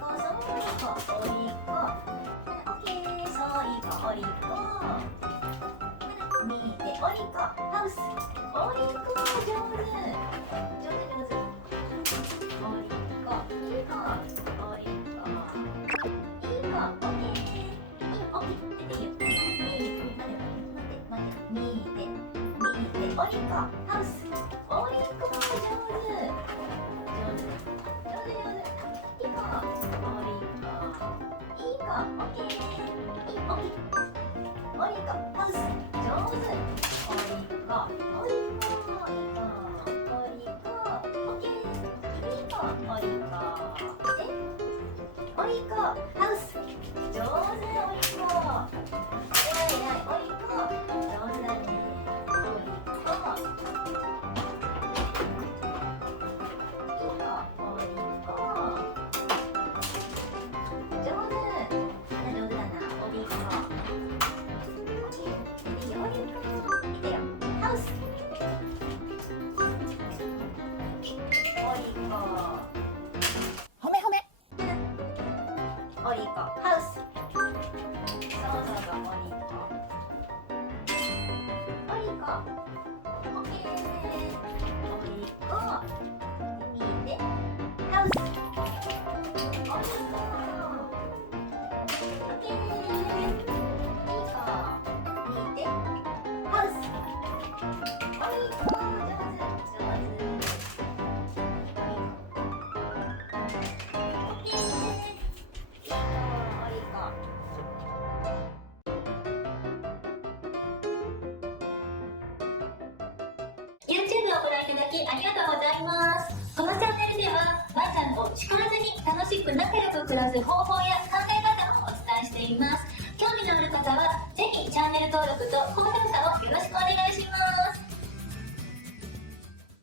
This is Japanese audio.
ハウス、おりこ、上手。おりこ、いい子、おりこ。いい子、オッケー。いいよ、オッケー。出ていいよ。待て。見て、おりこ、ハウス、おりこ、上手。いい子、おりこ。いい子、オッケー。いい、オッケー。おりこ、ハウス、上手。おりこ、おりこ、オッケー。いい子、おりこ。おりこ、ハウス、上手。おりこ。おりこ、上手だね。おりこ。いい子、おりこ。上手。上手だな。おりこ。オッケー。いいよ、おりこ。見てよ。ハウス。おりこ。褒め褒め。おりこ、ハウス。そう、おりこ。おりこ。オッケー。おりこ。見て。ハウス。おりこ。オッケー。いい子。見て。ハウス。おりこ。上手。オッケー。いい子。おりこ。YouTube をご覧いただきありがとうございます。このチャンネルではワンちゃんを叱らずに楽しく仲良く暮らす方法や考え方をお伝えしています。興味のある方はぜひチャンネル登録と高